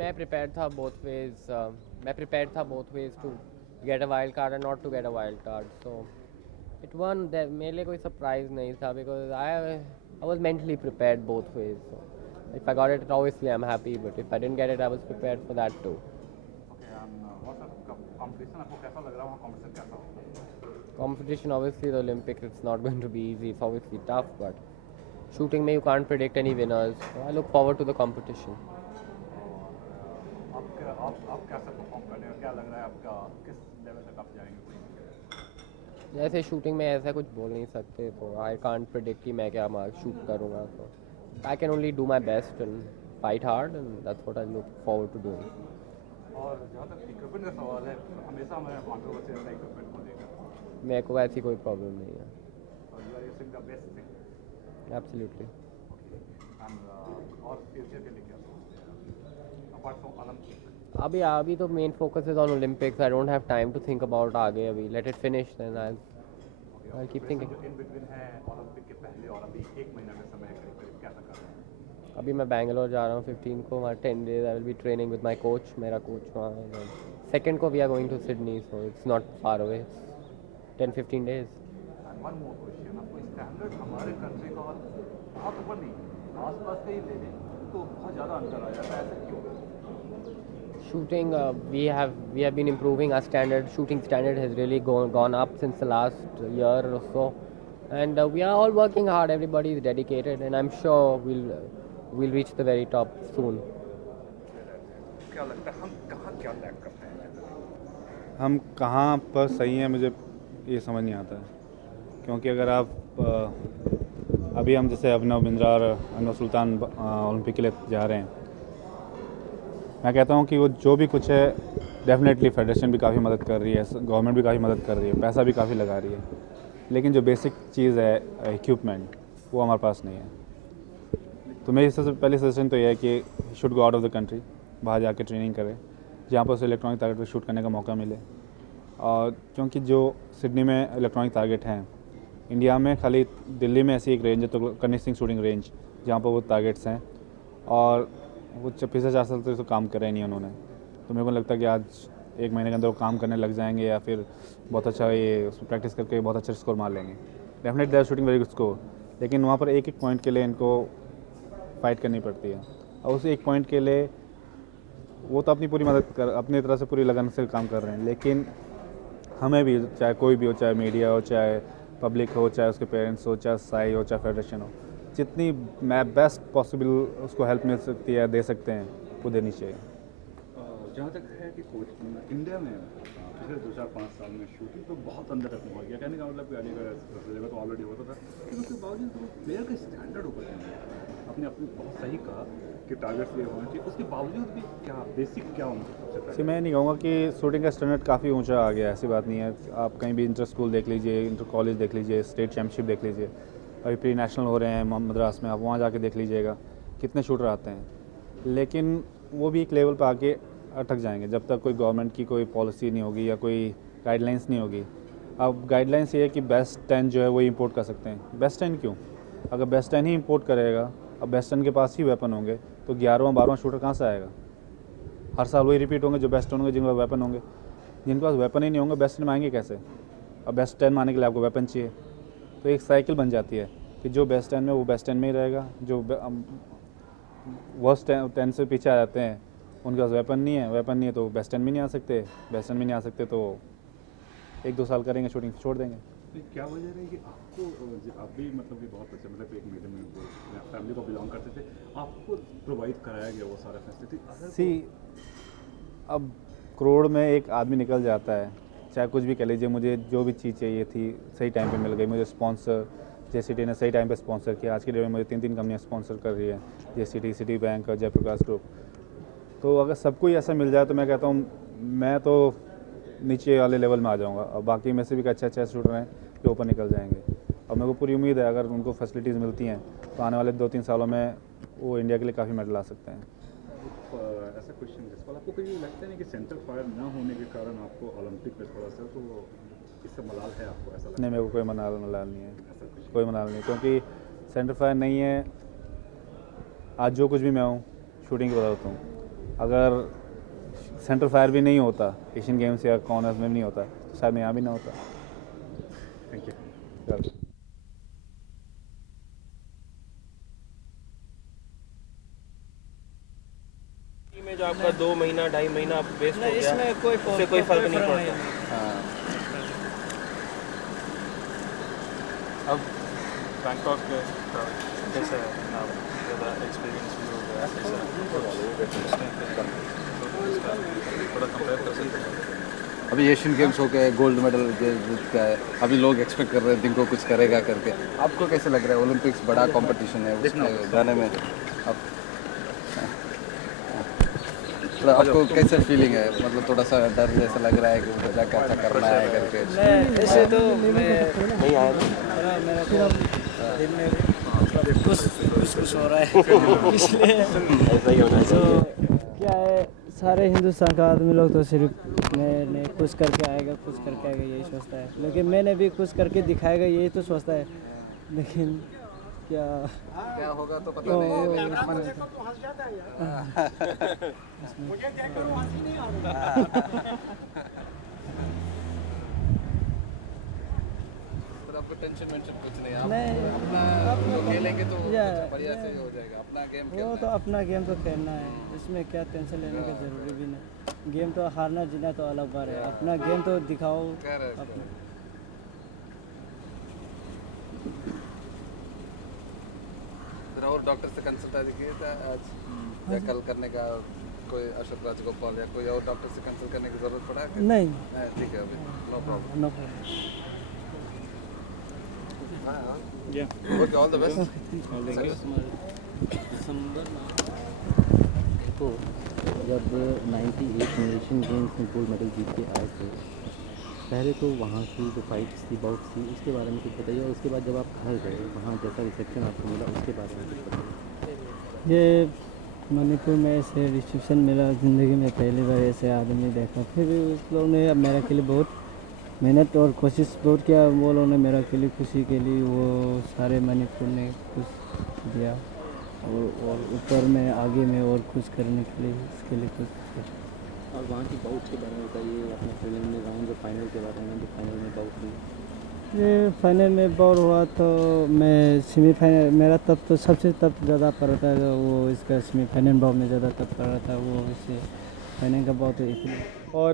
मैं प्रिपेयर था both ways मैं प्रिपेयर था both ways to get a wild card and not to get a wild card so it one मेरे लिए कोई सरप्राइज नहीं था because I was mentally prepared both ways so if I got it obviously I am happy but if I didn't get it I was prepared for that too okay and what's the competition आपको कैसा लग रहा है, वहाँ competition कैसा होगा? competition obviously the Olympics it's not going to be easy it's obviously tough but shooting में you can't predict any winners so I look forward to the competition आप कैसे परफॉर्म कर रहे हो, क्या लग रहा है आपका, किस लेवल तक आप जाएंगे? जैसे शूटिंग में ऐसा कुछ बोल नहीं सकते तो आई कांट प्रिडिक्ट कि मैं क्या शूट करूँगा तो I can only do my best and fight hard and that's what I look forward to doing और जहाँ तक इक्विपमेंट का सवाल है, हमेशा हमारे कॉन्ट्रोवर्सी रहता है इक्विपमेंट को लेकर, मेरे को ऐसी कोई प्रॉब्लम नहीं है और you are using the best thing. Absolutely okay and और फ्यूचर के लिए क्या सोचते हैं अपार्ट फ्रॉम ओलंपिक? अभी तो main focus is on Olympics I don't have time to think about आगे अभी let it finish then I keep thinking जो इन बिटवीन है ओलंपिक के पहले और अभी एक महीना का समय है, करीब करीब कैसा कर रहे हैं? अभी मैं बैंगलोर जा रहा हूँ 15 को वहाँ 10 days I will be training with my coach मेरा कोच वहाँ सेकेंड को we are going to Sydney so it's not far away 10-15 days and one more question, आपको स्टैंडर्ड हमारे कंट्री का और बहुत ऊपर नहीं, आसपास से ही ले लें तो बहुत ज़्यादा अंतर आ जाता है, ऐसा क्यों? shooting we have been improving our standard shooting standard has really gone up since the last year or so and we are all working hard everybody is dedicated and I'm sure we'll reach the very top soon क्या लगता है हम कहाँ क्या lack करते हैं? हम कहाँ पर सही हैं मुझे ये समझ नहीं आता है क्योंकि अगर आप अभी हम जैसे अभिनव बिंद्रा और अनवर सुल्तान ओलंपिक के लिए जा रहे हैं, मैं कहता हूँ कि वो जो भी कुछ है डेफिनेटली फेडरेशन भी काफ़ी मदद कर रही है, गवर्नमेंट भी काफ़ी मदद कर रही है, पैसा भी काफ़ी लगा रही है, लेकिन जो बेसिक चीज़ है इक्विपमेंट वो हमारे पास नहीं है। तो मेरी सबसे पहली सजेशन तो ये है कि should go out of the country, बाहर जाके ट्रेनिंग करें जहाँ पर उसे इलेक्ट्रॉनिक टारगेट पर शूट करने का मौका मिले। और क्योंकि जो सिडनी में इलेक्ट्रॉनिक टारगेट हैं, इंडिया में खाली दिल्ली में ऐसी एक रेंज है तो कन्नी सिंह शूटिंग रेंज जहाँ पर वो टारगेट्स हैं और वो पिछले 4 साल तक तो काम करे नहीं उन्होंने। तो मेरे को लगता है कि आज एक महीने के अंदर वो काम करने लग जाएंगे या फिर बहुत अच्छा ये उसमें प्रैक्टिस करके बहुत अच्छा स्कोर मार लेंगे। Definitely they are shooting very good score, लेकिन वहाँ पर एक एक पॉइंट के लिए इनको फाइट करनी पड़ती है और उस एक पॉइंट के लिए वो तो अपनी पूरी अपनी तरह से पूरी लगन से काम कर रहे हैं, लेकिन हमें भी चाहे कोई भी हो, चाहे मीडिया हो, चाहे पब्लिक हो, चाहे उसके पेरेंट्स हो, चाहे साई हो, चाहे फेडरेशन हो, जितनी मैं बेस्ट पॉसिबल उसको हेल्प मिल सकती है दे सकते हैं वो देनी चाहिए। जहाँ तक है कि कोच इंडिया में पिछले 2-4-5 साल में शूटिंग तो बहुत अंदर तक पहुँच गया, कहने का मतलब कि अलीगढ़ तो ऑलरेडी होता था, लेकिन उसके बावजूद प्लेयर का स्टैंडर्ड ऊपर नहीं है। आपने अपने बहुत सही कहा कि टारगेट्स ये होना चाहिए, उसके बावजूद भी क्या बेसिक क्या होना चाहिए? जी, मैं नहीं कहूँगा कि शूटिंग का स्टैंडर्ड काफ़ी ऊंचा आ गया, ऐसी बात नहीं है। आप कहीं भी इंटर स्कूल देख लीजिए, इंटर कॉलेज देख लीजिए, स्टेट चैम्पियनशिप देख लीजिए, अभी प्री नेशनल हो रहे हैं मद्रास में, आप वहाँ जाके देख लीजिएगा कितने शूटर आते हैं, लेकिन वो भी एक लेवल पर आके अटक जाएंगे जब तक कोई गवर्नमेंट की कोई पॉलिसी नहीं होगी या कोई गाइडलाइंस नहीं होगी। अब गाइडलाइंस ये है कि बेस्ट 10 जो है वो इंपोर्ट कर सकते हैं। बेस्ट 10 क्यों? अगर बेस्ट 10 ही इंपोर्ट करेगा, अब बेस्ट 10 के पास ही वेपन होंगे तो 11वां-12वां शूटर कहाँ से आएगा? हर साल वही रिपीट होंगे जो बेस्ट होंगे, जिनके पास वेपन होंगे। जिनके पास वेपन ही नहीं होंगे बेस्ट 10 में आएंगे कैसे? अब बेस्ट 10 में आने के लिए आपको वेपन चाहिए, तो एक साइकिल बन जाती है कि जो बेस्ट 10 में वो बेस्ट 10 में ही रहेगा, जो वर्स्ट 10 से पीछे आ जाते हैं उनके पास वेपन नहीं है तो बेस्ट 10 में नहीं आ सकते, बेस्ट 10 में नहीं आ सकते तो 1-2 साल करेंगे शूटिंग छोड़ देंगे। क्या वजह रही कि आपको आप भी मतलब कि बहुत अच्छा मतलब एक मीडियम में फैमिली को बिलोंग करते थे, आपको प्रोवाइड कराया गया वो सारा फैसिलिटी? अब करोड़ में एक आदमी निकल जाता है, चाहे कुछ भी कह लीजिए, मुझे जो भी चीज़ चाहिए थी सही टाइम पे मिल गई। मुझे स्पॉन्सर JCT ने सही टाइम पे स्पॉन्सर किया। आज की डेट में मुझे 3 कंपनियां स्पॉन्सर कर रही है, JCT, सिटी बैंक और जयप्रकाश ग्रुप। तो अगर सबको ही ऐसा मिल जाए तो मैं कहता हूँ मैं तो नीचे वाले लेवल में आ जाऊँगा और बाकी में से भी अच्छे शूटर हैं जो ऊपर निकल जाएंगे। और मेरे को पूरी उम्मीद है अगर उनको फैसिलिटीज़ मिलती हैं तो आने वाले 2-3 सालों में वो इंडिया के लिए काफ़ी मेडल ला सकते हैं। ऐसा क्वेश्चन है जिसको आपको कहीं लगता नहीं कि सेंटर फायर ना होने के कारण आपको ओलंपिक में थोड़ा सा तो इससे मलाल है आपको, ऐसा लगता नहीं, मेरे को कोई मलाल नहीं है, कोई मलाल नहीं, क्योंकि सेंटर फायर नहीं है। आज जो कुछ भी मैं हूँ शूटिंग की बदौलत हूँ। अगर सेंटर फायर भी नहीं होता एशियन गेम्स या कॉर्नर्स में भी नहीं होता तो शायद मैं यहाँ भी ना होता। Thank you. चलो। में जो आपका 2 महीना 2.5 महीना वेस्ट हो गया, इसमें कोई इससे कोई फर्क नहीं पड़ता। हाँ। अब बैंकॉक कैसा है ना, ज़्यादा एक्सपीरियंस भी हो गया, थोड़ा कंपेयर कर सकते हैं। अभी एशियन गेम्स हो गए, गोल्ड मेडल जीत का है, अभी लोग एक्सपेक्ट कर रहे हैं दिनको कुछ करेगा करके। आपको कैसे लग रहा है? ओलंपिक्स बड़ा कंपटीशन है, उसमें जाने में अब मतलब आपको कैसे फीलिंग है? मतलब थोड़ा सा डर जैसा लग रहा है कि उधर जाकर अच्छा करना है करके। मैं ऐसे तो मैं नहीं आया था, मेरा तो दिल में कुछ हो रहा है इसलिए ऐसा ही होना तो क्या है, सारे हिंदुस्तान का आदमी लोग तो सिर्फ मैंने कुछ करके आएगा यही सोचता है, लेकिन मैंने भी कुछ करके दिखाएगा यही तो सोचता है, लेकिन क्या होगा तो पता नहीं। पर आपको टेंशन वेंशन कुछ नहीं, आप नहीं, अपना जो खेलेंगे तो या बढ़िया से हो जाएगा। अपना गेम वो खेलना तो अपना गेम तो खेलना है, इसमें क्या टेंशन लेने की ज़रूरी भी नहीं। गेम तो हारना जीतना तो अलग बात है, अपना गेम तो दिखाओ अपना। फिर और डॉक्टर से कंसल्ट किया था आज या कल करने का? कोई अशोक राजगोपाल या कोई और डॉक्टर से कंसल्ट करने की ज़रूरत पड़ा है? नहीं, ठीक है, अभी no problem. No problem. Okay, all the best. तो जब 98 में एशियन गेम्स में गोल्ड मेडल जीत के आए थे, पहले तो वहाँ की जो फाइट्स थी बाउट्स थी उसके बारे में कुछ बताइए, और उसके बाद जब आप घर गए वहाँ जैसा रिसेप्शन आपको मिला उसके बारे में कुछ बताइए। ये मणिपुर में ऐसे रिसेप्शन मिला, ज़िंदगी में पहली बार ऐसे आदमी देखा। फिर उस लोगों ने मेरे के लिए बहुत मेहनत और कोशिश बहुत किया, वो लोगों ने मेरा के लिए खुशी के लिए वो सारे मणिपुर ने कुछ दिया, और ऊपर में आगे में और कुछ करने के लिए इसके लिए कुछ किया। और वहाँ की बाउट्स के बारे में बताइए, अपने फिल्म में राउंड जो फाइनल के बारे में, जो फाइनल में बाउट हुई। ये फाइनल में बाउट हुआ तो मैं सेमीफाइनल, मेरा तब तो सबसे ज़्यादा पड़ा था वो, इसका सेमीफाइनल बाउट में ज़्यादा तब पड़ा था वो, इससे फाइनल का बाउट इसलिए। और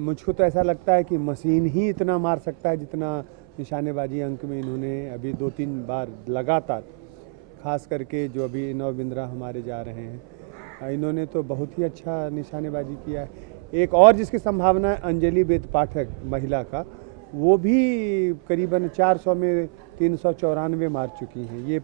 मुझको तो ऐसा लगता है कि मशीन ही इतना मार सकता है जितना निशानेबाजी अंक में इन्होंने अभी 2-3 बार लगातार, खास करके जो अभी इनोव बिंद्रा हमारे जा रहे हैं, इन्होंने तो बहुत ही अच्छा निशानेबाजी किया है। एक और जिसकी संभावना है अंजलि वेद पाठक महिला का, वो भी करीबन 400 में 394 मार चुकी हैं। ये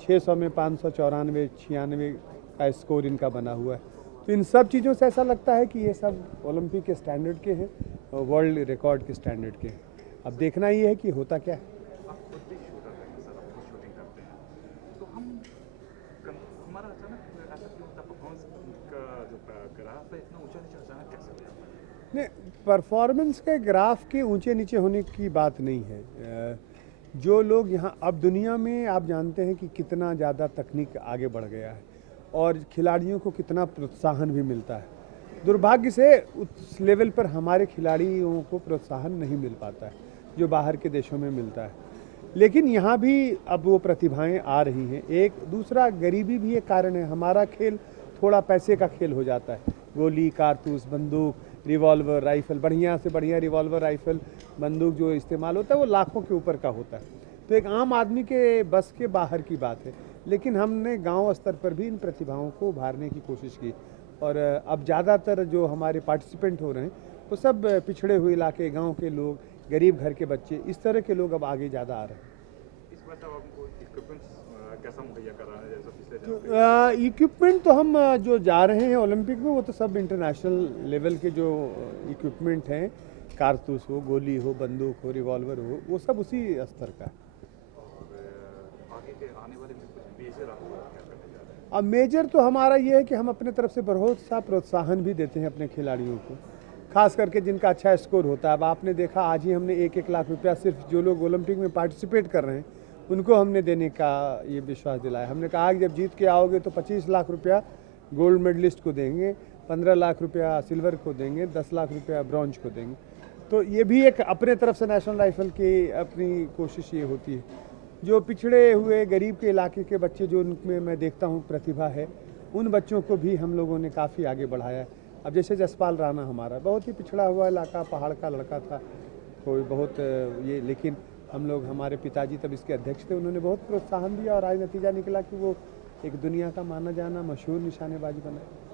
600 में 594 96 का स्कोर इनका बना हुआ है। तो इन सब चीज़ों से ऐसा लगता है कि ये सब ओलंपिक के स्टैंडर्ड के हैं, वर्ल्ड रिकॉर्ड के स्टैंडर्ड के हैं। अब देखना ये है कि होता क्या है। आप खुद भी शूटर हैं सर, आप खुद शूटिंग करते हैं, तो हमारा अचानक ऐसा क्यों होता? परफॉर्मेंस का जो ग्राफ है इतना ऊंचा नीचे अचानक कैसे हो जाता है? नहीं, परफॉर्मेंस के ग्राफ के ऊंचे नीचे होने की बात नहीं है। जो लोग यहाँ, अब दुनिया में आप जानते हैं कि कितना ज़्यादा तकनीक आगे बढ़ गया है और खिलाड़ियों को कितना प्रोत्साहन भी मिलता है। दुर्भाग्य से उस लेवल पर हमारे खिलाड़ियों को प्रोत्साहन नहीं मिल पाता है जो बाहर के देशों में मिलता है, लेकिन यहाँ भी अब वो प्रतिभाएं आ रही हैं। एक दूसरा गरीबी भी एक कारण है। हमारा खेल थोड़ा पैसे का खेल हो जाता है। गोली, कारतूस, बंदूक, रिवॉल्वर, राइफ़ल, बढ़िया से बढ़िया रिवॉल्वर, राइफ़ल, बंदूक जो इस्तेमाल होता है वो लाखों के ऊपर का होता है। तो एक आम आदमी के बस के बाहर की बात है। लेकिन हमने गांव स्तर पर भी इन प्रतिभाओं को उभारने की कोशिश की, और अब ज़्यादातर जो हमारे पार्टिसिपेंट हो रहे हैं वो सब पिछड़े हुए इलाके, गांव के लोग, गरीब घर के बच्चे, इस तरह के लोग अब आगे ज़्यादा आ रहे हैं। इस बार अब आपको इक्विपमेंट्स कैसा मुहैया करा रहे हैं जैसा पिछले इक्विपमेंट तो हम जो जा रहे हैं ओलंपिक में वो तो सब इंटरनेशनल लेवल के जो इक्विपमेंट हैं, कारतूस हो, गोली हो, बंदूक हो, रिवॉल्वर हो, वो सब उसी स्तर का है। आगे के आने वाले में कुछ मेजर आप क्या करने जा रहे हैं? अब मेजर तो हमारा ये है कि हम अपने तरफ से बहुत सा प्रोत्साहन भी देते हैं अपने खिलाड़ियों को, खास करके जिनका अच्छा स्कोर होता है। अब आपने देखा आज ही हमने 1-1 लाख रुपया सिर्फ जो लोग ओलंपिक में पार्टिसिपेट कर रहे हैं उनको हमने देने का ये विश्वास दिलाया। हमने कहा कि जब जीत के आओगे तो 25 लाख रुपया गोल्ड मेडलिस्ट को देंगे, 15 लाख रुपया सिल्वर को देंगे, 10 लाख रुपया ब्रॉन्ज को देंगे। तो ये भी एक अपने तरफ से नेशनल राइफल की अपनी कोशिश ये होती है। जो पिछड़े हुए गरीब के इलाके के बच्चे जो उनमें मैं देखता हूँ प्रतिभा है, उन बच्चों को भी हम लोगों ने काफ़ी आगे बढ़ाया है। अब जैसे जसपाल राणा हमारा बहुत ही पिछड़ा हुआ इलाका, पहाड़ का लड़का था, कोई बहुत ये, लेकिन हम लोग, हमारे पिताजी तब इसके अध्यक्ष थे, उन्होंने बहुत प्रोत्साहन दिया और आज नतीजा निकला कि वो एक दुनिया का माना जाना मशहूर निशानेबाज बना।